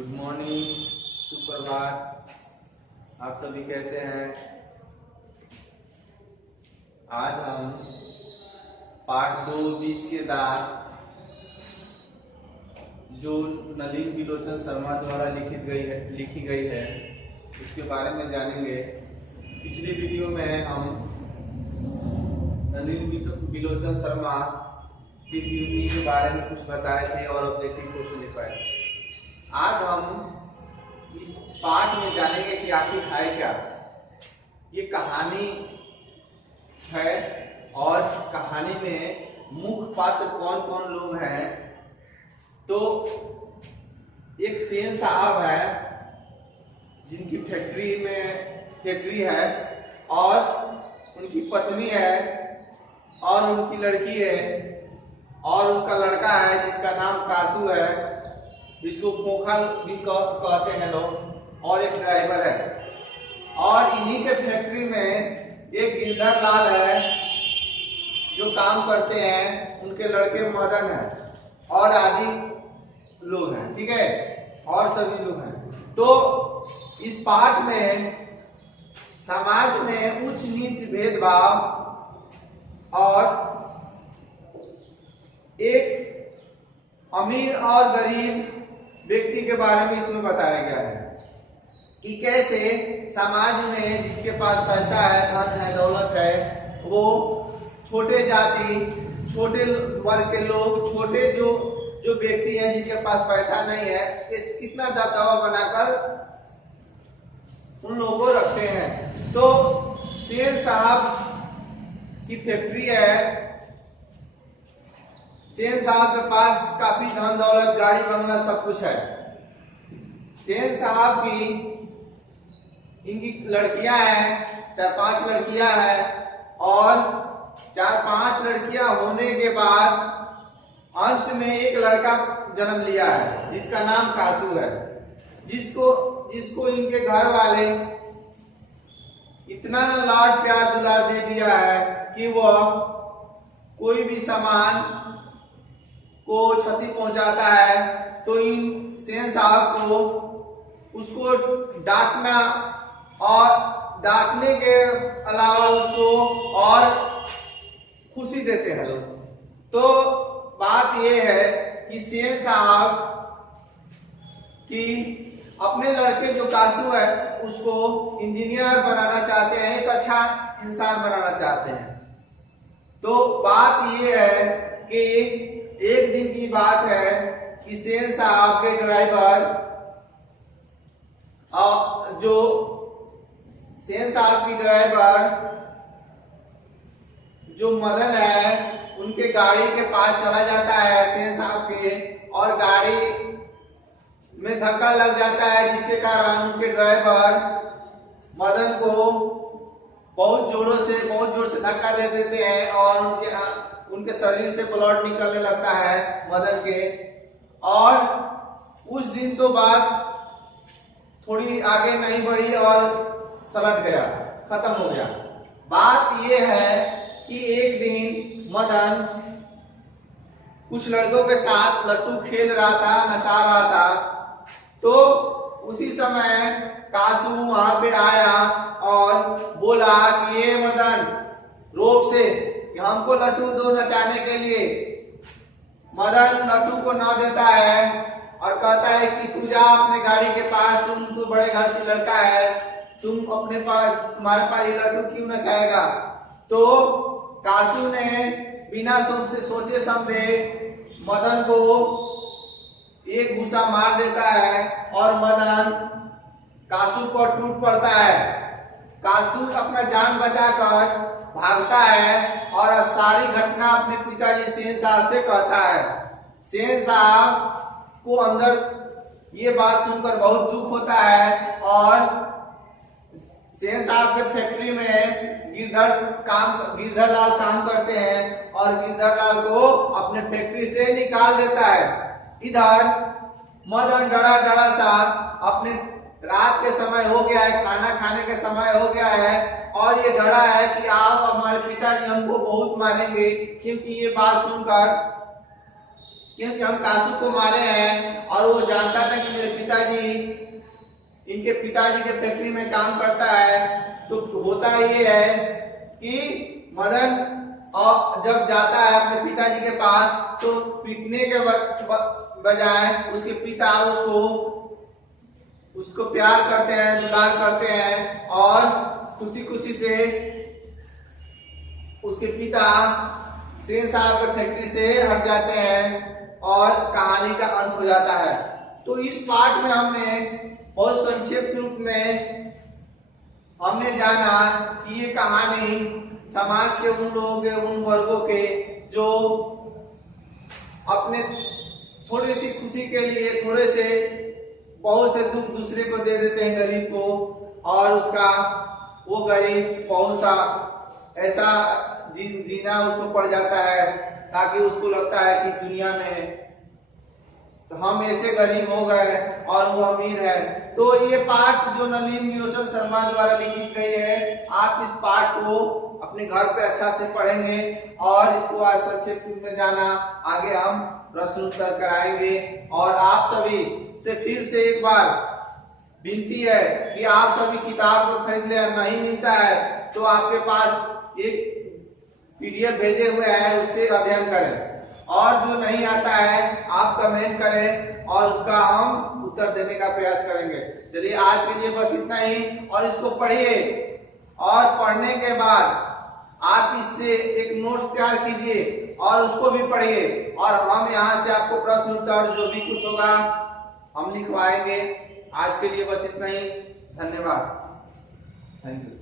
Good morning, सुप्रभात। आप सभी कैसे हैं? आज हम पार्ट 2 20 के दाग जो नलिन त्रिलोचन शर्मा द्वारा लिखी गई है उसके बारे में जानेंगे। पिछले वीडियो में हम नलिन त्रिलोचन शर्मा की जीवनी के बारे में कुछ बताए थे और ऑब्जेक्टिव क्वेश्चन लिखवाए थे। आज हम इस पार्ट में जानेंगे कि आखिर है क्या। ये कहानी है और कहानी में मुख्य पात्र कौन कौन लोग हैं। तो एक सेन साहब है जिनकी फैक्ट्री है और उनकी पत्नी है और उनकी लड़की है और उनका लड़का है जिसका नाम कासू है, जिसको खोखल भी कहते हैं लोग, और एक ड्राइवर है। और इन्हीं के फैक्ट्री में एक गिरधर लाल है जो काम करते हैं, उनके लड़के मदन है और आदि लोग हैं, ठीक है, और सभी लोग हैं। तो इस पाठ में समाज में उच्च नीच भेदभाव और एक अमीर और गरीब व्यक्ति के बारे में इसमें बताया गया है कि कैसे समाज में जिसके पास पैसा है, धन है, दौलत है, वो छोटे जाति, छोटे वर्ग के लोग, छोटे जो व्यक्ति है जिसके पास पैसा नहीं है, कितना दबदबा बनाकर उन लोगों को रखते हैं। तो सेन साहब की फैक्ट्री है, सेन साहब के पास काफी धन दौलत, गाड़ी बंगला सब कुछ है। सेन साहब की इनकी लड़कियां हैं, 4-5 लड़कियां हैं और 4-5 लड़कियां होने के बाद अंत में एक लड़का जन्म लिया है जिसका नाम कासू है, जिसको इनके घर वाले इतना ना लाड प्यार दुलार दे दिया है कि वह कोई भी सामान को क्षति पहुंचाता है तो इन सेन साहब को उसको डांटना और डांटने के अलावा उसको और खुशी देते हैं लोग। तो बात यह है कि सेन साहब की अपने लड़के जो कासू है उसको इंजीनियर बनाना चाहते हैं, एक अच्छा इंसान बनाना चाहते हैं। तो बात यह है कि एक दिन की बात है कि सेन साहब के ड्राइवर जो सेन साहब की ड्राइवर जो मदन है उनके गाड़ी के पास चला जाता है सेन साहब के, और गाड़ी में धक्का लग जाता है जिसके कारण उनके ड्राइवर मदन को बहुत जोर से धक्का दे देते हैं और उनके शरीर से ब्लड निकलने लगता है मदन के। और उस दिन तो बात थोड़ी आगे नहीं बढ़ी और सलट गया, खत्म हो गया। बात यह है कि एक दिन मदन कुछ लड़कों के साथ लट्टू खेल रहा था, नचा रहा था। तो उसी समय कासू वहां पे आया और बोला कि ये मदन रोब से कि हमको लट्टू दो नचाने के लिए। मदन लट्टू को ना देता है और कहता है कि तू जा अपने गाड़ी के पास, तुम तो बड़े घर की लड़का है, तुम्हारे पास ये लट्टू क्यों नचाएगा। तो कासू ने बिना सोचे समझे मदन को एक घूसा मार देता है और मदन कासू पर टूट पड़ता है। कासू अपना जान बचाकर भागता है और सारी घटना अपने पिताजी सेन साहब से कहता है। सेन साहब को अंदर ये बात सुनकर बहुत दुख होता है और सेन साहब के फैक्ट्री में गिरधर लाल काम करते हैं और गिरधर लाल को अपने फैक्ट्री से निकाल देता है। इधर मदन डरा सा, अपने रात के समय हो गया है, खाना खाने के समय हो गया है और ये डरा है कि आप हमारे पिताजी हमको बहुत मारेंगे, क्योंकि ये बात सुनकर क्योंकि हम कासू को मारे हैं और वो जानता था कि मेरे पिताजी, इनके पिताजी के फैक्ट्री में काम करता है। तो होता ये है कि मदन और जब जाता है अपने पिताजी के पास तो पीटने के बजाय उसके पिता उसको प्यार करते हैं, दुलार करते हैं और खुशी खुशी से उसके पिता सेन साहब के फैक्ट्री से हट जाते हैं और कहानी का अंत हो जाता है। तो इस पार्ट में हमने बहुत संक्षिप्त रूप में हमने जाना कि ये कहानी समाज के उन लोगों के, उन वर्गों के जो अपने थोड़ी सी खुशी के लिए थोड़े से बहुत से दुख दूसरे को दे देते हैं, गरीब को, और उसका वो गरीब बहुत सा ऐसा जीना उसको पड़ जाता है ताकि उसको लगता है कि इस दुनिया में हम ऐसे गरीब हो गए और वो अमीर है। तो ये पाठ जो नलिनी निलोचन शर्मा द्वारा लिखित गई है, आप इस पाठ को अपने घर पे अच्छा से पढ़ेंगे और इसको आज संक्षिप्त में जाना, आगे हम प्रश्न उत्तर कराएंगे। और आप सभी से फिर से एक बार विनती है कि आप सभी किताब को खरीद ले, नहीं मिलता है तो आपके पास एक PDF भेजे हुए हैं, उससे अध्ययन करें, और जो नहीं आता है आप कमेंट करें और उसका हम उत्तर देने का प्रयास करेंगे। चलिए आज के लिए बस इतना ही, और इसको पढ़िए और पढ़ने के बाद आप इससे एक नोट्स तैयार कीजिए और उसको भी पढ़िए, और हम यहाँ से आपको प्रश्न उत्तर जो भी कुछ होगा हम लिखवाएंगे। आज के लिए बस इतना ही, धन्यवाद, थैंक यू।